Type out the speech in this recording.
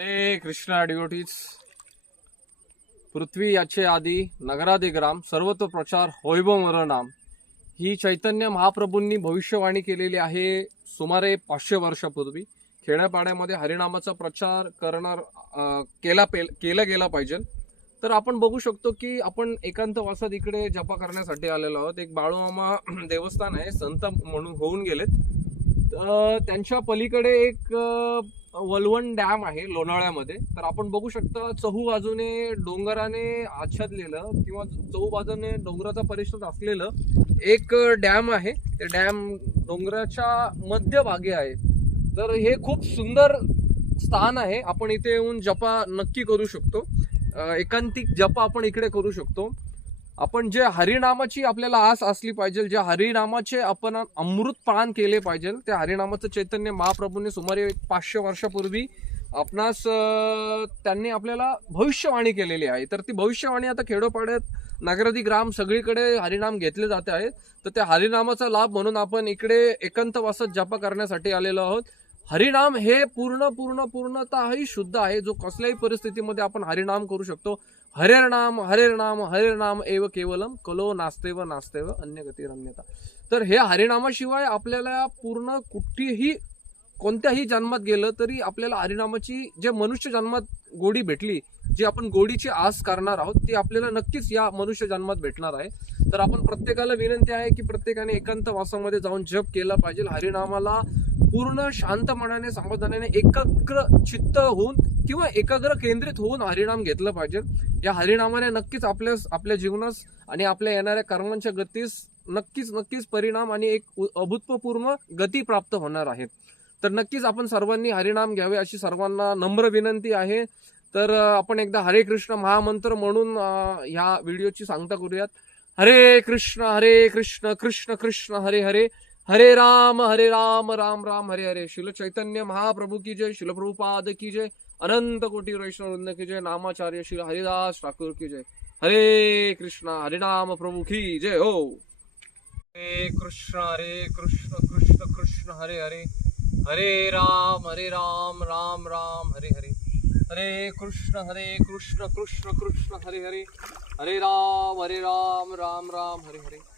ते कृष्णा डिओटीज पृथ्वी याचे आधी नगराधिग्राम सर्वतो प्रचार होईब मर नाम. ही चैतन्य महाप्रभूंनी भविष्यवाणी केलेली आहे सुमारे पाचशे वर्षापूर्वी. खेड्यापाड्यामध्ये हरिनामाचा प्रचार करणार केला पे- केला गेला पाहिजे. तर आपण बघू शकतो की आपण एकांतवासात इकडे जपा करण्यासाठी आलेलो आहोत. एक बाळूमामा देवस्थान आहे संत म्हणून होऊन गेलेत. त्यांच्या पलीकडे एक वलवण डॅम आहे लोणावळ्यामध्ये. तर आपण बघू शकता चहू बाजूने डोंगराने आच्छादलेलं किंवा चहू बाजूने डोंगराचा परिसर असलेलं एक डॅम आहे. ते डॅम डोंगराच्या मध्यभागी आहे. तर हे खूप सुंदर स्थान आहे. आपण इथे येऊन जपा नक्की करू शकतो. एकांतिक जपा आपण इकडे करू शकतो. आपण जे हरिनामाची आपल्याला आस असली पाहिजे जे हरिनामाचे आपण अमृत पान केले पाहिजे त्या हरिनामाचं चैतन्य महाप्रभूंनी सुमारे पाचशे वर्षापूर्वी आपणास त्यांनी आपल्याला भविष्यवाणी केलेली आहे. तर ती भविष्यवाणी आता खेडोपाड्यात नगरादी ग्राम सगळीकडे हरिनाम घेतले जाते आहेत. तर त्या हरिनामाचा लाभ म्हणून आपण इकडे एकांतवासात जपा करण्यासाठी आलेलो आहोत. हरिनाम हे पूर्ण पूर्ण पूर्णतःही शुद्ध आहे. जो कसल्याही परिस्थितीमध्ये आपण हरिनाम करू शकतो. हरेरनाम हरेरनाम हरेरनाम एव केवलम कलो नास्तेव नास्तेव अन्य गतिरन्यता. तर हे हरिनामाशिवाय आपल्याला पूर्ण कुठेही कोणत्याही जन्मात गेलं तरी आपल्याला हरिनामाची जे मनुष्य जन्मात गोडी भेटली जी आपण गोडीची आस करणार आहोत ती आपल्याला नक्कीच या मनुष्य जन्मात भेटणार आहे. तर आपण प्रत्येकाला विनंती आहे की प्रत्येकाने एकांत वासामध्ये जाऊन जप केला पाहिजे. हरिनामाला पूर्ण शांत मनाने समाधानाने एकाग्र चित्त होऊन किंवा एकाग्र केंद्रित होऊन हरिणाम घेतलं पाहिजे. या हरिणामाने नक्कीच आपल्या आपल्या जीवनास आणि आपल्या येणाऱ्या कर्मांच्या गतीस नक्कीच नक्कीच परिणाम आणि एक अभूतपूर्व गती प्राप्त होणार आहे. तर नक्कीच आपण सर्वांनी हरिनाम घ्यावे अशी सर्वांना नम्र विनंती आहे. तर आपण एकदा हरे कृष्ण महामंत्र म्हणून ह्या व्हिडिओची सांगता करूयात. हरे कृष्ण हरे कृष्ण कृष्ण कृष्ण हरे हरे. हरे राम हरे राम राम राम हरे हरे. शिल चैतन्य महाप्रभु की जय शिल प्रभुपाद की जय अनंत कोटी वैष्णव की जय नामाचार्य श्री हरिदास ठाकुर की जय. हरे कृष्णा हरे राम प्रभु की जय हो. हरे कृष्ण हरे कृष्ण कृष्ण कृष्ण हरे हरे. हरे राम हरे राम राम राम हरे हरे. हरे कृष्ण हरे कृष्ण कृष्ण कृष्ण हरे हरे. हरे राम हरे राम राम राम हरे हरे.